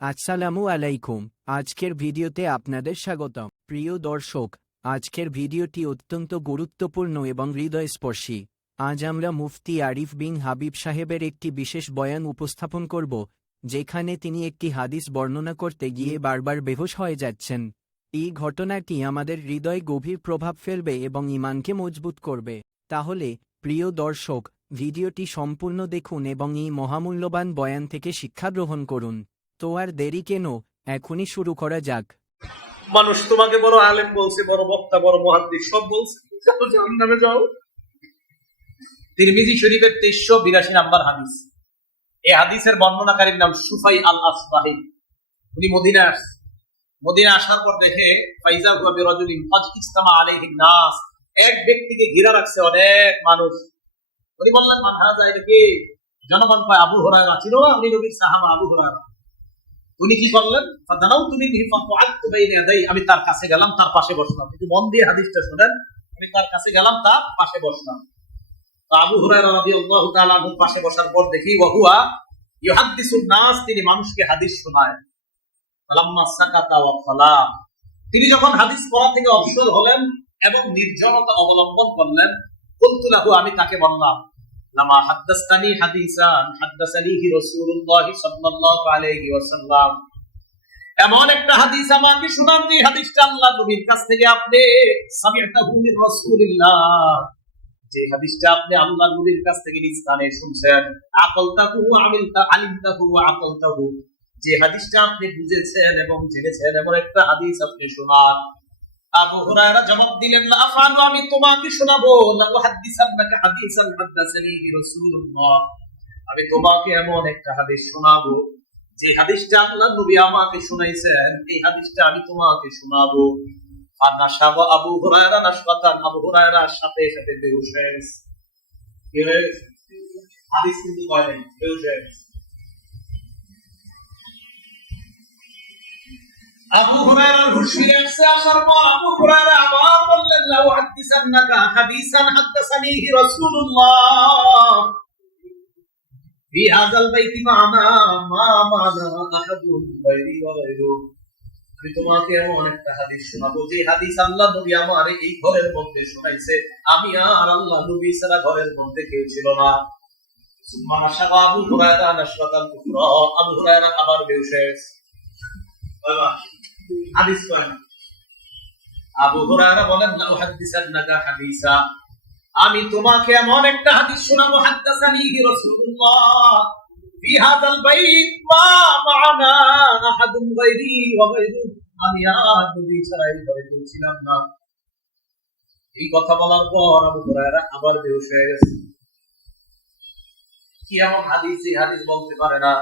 আসসালামু আলাইকুম। আজকের ভিডিওতে আপনাদের স্বাগতম। প্রিয় দর্শক, আজকের ভিডিওটি অত্যন্ত গুরুত্বপূর্ণ এবং হৃদয়স্পর্শী। আজ আমরা মুফতি আরিফ বিন হাবিব সাহেবের একটি বিশেষ বয়ান উপস্থাপন করব, যেখানে তিনি একটি হাদিস বর্ণনা করতে গিয়ে বারবার বেহুশ হয়ে যাচ্ছেন। এই ঘটনাটি আমাদের হৃদয়ে গভীর প্রভাব ফেলবে এবং ঈমানকে মজবুত করবে। তাহলে প্রিয় দর্শক, ভিডিওটি সম্পূর্ণ দেখুন এবং এই মহামূল্যবান বয়ান থেকে শিক্ষা গ্রহণ করুন। তো আর দেরি কেন, এখনই শুরু করা যাক। মানুষ তোমাকে বড় আলেম বলছে, বড় বক্তা, বড় মুহাদ্দিস সব বলছে, জাহান্নামে যাও। তিরমিজি শরীফের 2382 নাম্বার হাদিস। এই হাদিসের বর্ণনাকারীর নাম সুফাই আল আসবাহি। উনি মদিনায় আসছে। মদিনা আসার পর দেখে ফাইজা হুয়া বিরাজুলিন ফাজ ইসতামা আলাইহিন নাস, এক ব্যক্তিকে ঘিরে রাখছে অনেক মানুষ। উনি বললেন, মান হাযা, এটা কি? জনগণ কয়, আবু হুরায়রা। ছিল না উনি নবীর সাহাবা আবু হুরায়রা। উনি কি করলেন? আমি তার কাছে গেলাম, তার পাশে বসলাম। একটু মন দিয়ে হাদিসটা শুনেন। আমি তার কাছে গেলাম, তার পাশে বসলাম। আবু হুরায়রা রাদিয়াল্লাহু তাআলা আনহুর পাশে বসার পর দেখি ওয়াহুয়া ইউহাদ্দিসুন নাস, তিনি মানুষকে হাদিস শোনায়। ফালাম্মা সাকাতা ওয়া ফালা, তিনি যখন হাদিস পড়া থেকে অবসর হলেন এবং নির্জনতা অবলম্বন করলেন, কুলতু লাহু, আমি তাকে বললাম, লামা হাদাসতানি হাদিসান হাদাসানিহি রাসূলুল্লাহ সাল্লাল্লাহু আলাইহি ওয়াসাল্লাম, এমন একটা হাদিস আমাকে শোনান যে হাদিসটা আল্লাহর নবীর কাছ থেকে আপনি সামিআতাহু মির রাসূলিল্লাহ, যে হাদিসটা আপনি আল্লাহর নবীর কাছ থেকে নিজ কানে শুনছেন। আকালতাহু আমিলতা আলিমতাহু ওয়া আকালতাহু, যে হাদিসটা আপনি বুঝেছেন এবং জেনেছেন, এমন একটা হাদিস আপনি শোনান। আবু হুরায়রা জবাব দিলেন, লা আফআলু, আমি তোমাকে শোনাবো, লা উহাদ্দিসান্নাকা হাদিসান হাদাসানিহি রাসূলুল্লাহ, আমি তোমাকে এমন একটা হাদিস শোনাবো যে হাদিসটা আল্লাহর নবী আমাকে শোনাইছেন, এই হাদিসটা আমি তোমাকে শোনাবো। ফানাশাবা আবু হুরায়রা নাশবাতান, আবু হুরায়রা সাথে সাথে বেহুশ হয়ে গেছে। কি হয়ে গেছে? হাদিস কিন্তু কয় নাই, বেহুশ হয়ে গেছে। আবু হুরায়রার হুঁশ ফিরে আসছে। আসার পর আবু হুরায়রা আবার বললেন, লা উহাদ্দিসান্নাকা হাদিসান হাদাসানিহি রাসূলুল্লাহ ফি হাযাল বাইতি মা'না মা মা'না আহাদুন গায়রি ওয়া গায়রু, আমি তোমাকে এমন একটা হাদিস শোনাবো যে হাদিস আল্লাহ নবী আমার এই ঘরের মধ্যে শোনাইছে, আমি আর আল্লাহ নবী ছাড়া ঘরের মধ্যে কেউ ছিল না। সুম্মা নাশাবা আবু হুরায়রা নাশরাতান উখরা, আবু হুরায়রা আবার বেহুশ হয়ে গেছে। বাবা হাদিস কয় না। আবু হুরায়রা বলেন, লা উহাদ্দিসান্নাকা হাদিসা, আমি তোমাকে এমন একটা হাদিস শোনাবো, হাদাসানিহি রাসূলুল্লাহ ফি হাযাল বাইত মা মা'না আহাদুন গায়রি ওয়া গায়রু, আমি আর নবী ছাড়া এই ঘরে কেউ ছিলাম না। এই কথা বলার পর আবু হুরায়রা আবার বেহুশ হয়ে গেছে। কি এমন হাদিস, এই হাদিস বলতে পারে না।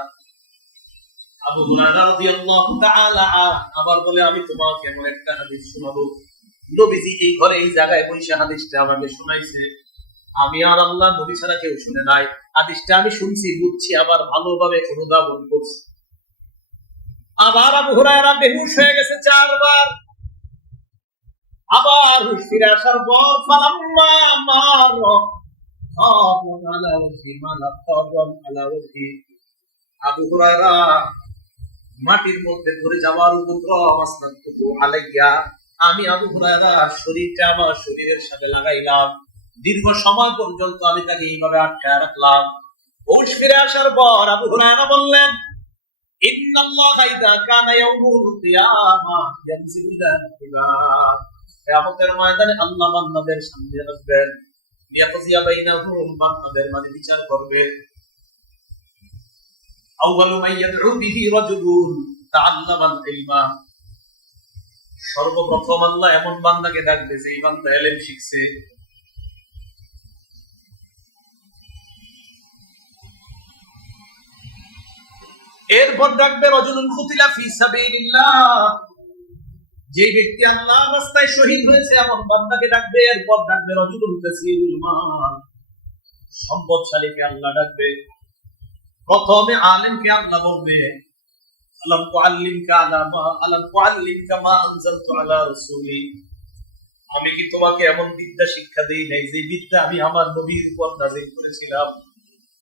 আবু হুরায়রা রাদিয়াল্লাহু তাআলা আবার বলে, আমি তোমাকে এমন একটা হাদিস শোনাবো, নবীজি এই ঘরে এই জায়গায় বসে হাদিসটা আমাকে শোনাইছে, আমি আর আল্লাহ নবী ছাড়া কেউ শুনে নাই। হাদিসটা আমি শুনছি, বুঝছি, আবার ভালোভাবে অনুধাবন করছি। আবার আবু হুরায়রা বেহুশ হয়ে গেছে 4 বার। আবার হুঁশ ফিরে আসার পর ফালাম্মা মার আলা ওয়াজহি মালা তাওয়ান আলা ওয়াজহি, আবু হুরায়রা মাটির মধ্যে পড়ে যাওয়ার উপক্রম, আসনাতু আলাইয়া, আমি আবু হুরায়রা শরীরটা আমার শরীরের সাথে লাগাইলাম। দীর্ঘ সময় পর্যন্ত আমি তাকে এইভাবে আটকায় রাখলাম। হুঁশ ফিরে আসার পর আবু হুরায়রা বললেন, ইন্নাল্লাহা ইযা কানা ইয়াউমুল কিয়ামা ইয়ানজিলু ইলাল, কিয়ামতের ময়দানে আল্লাহ বান্দাদের সামনে আসবেন, লিয়াকজিয়া বাইনাহুম, বান্দাদের মাঝে বিচার করবেন। আউয়ালু মান ইয়াদউ বিহি রাজুলুন তাআল্লামাল ইলমা, সর্বপ্রথম আল্লাহ এমন বান্দাকে ডাকবে যে বান্দা ইলম শিখছে। এরপর ডাকবে রাজুলুন কুতিলা ফি সাবিলিল্লাহ, যে ব্যক্তি আল্লাহর রাস্তায় শহীদ হয়েছে এমন বান্দাকে ডাকবে। এরপর ডাকবে রাজুলুন কাসীরুল মাল, সম্পদশালীকে আল্লাহ ডাকবে। প্রথমে আলেমকে আল্লাহ বলবে, আলাম তুআল্লিমকা মা আনজালতু আলা রাসূলি, আমি কি তোমাকে এমন বিদ্যা শিক্ষা দেই নাই যে বিদ্যা আমি আমার নবীর উপর নাযিল করেছিলাম।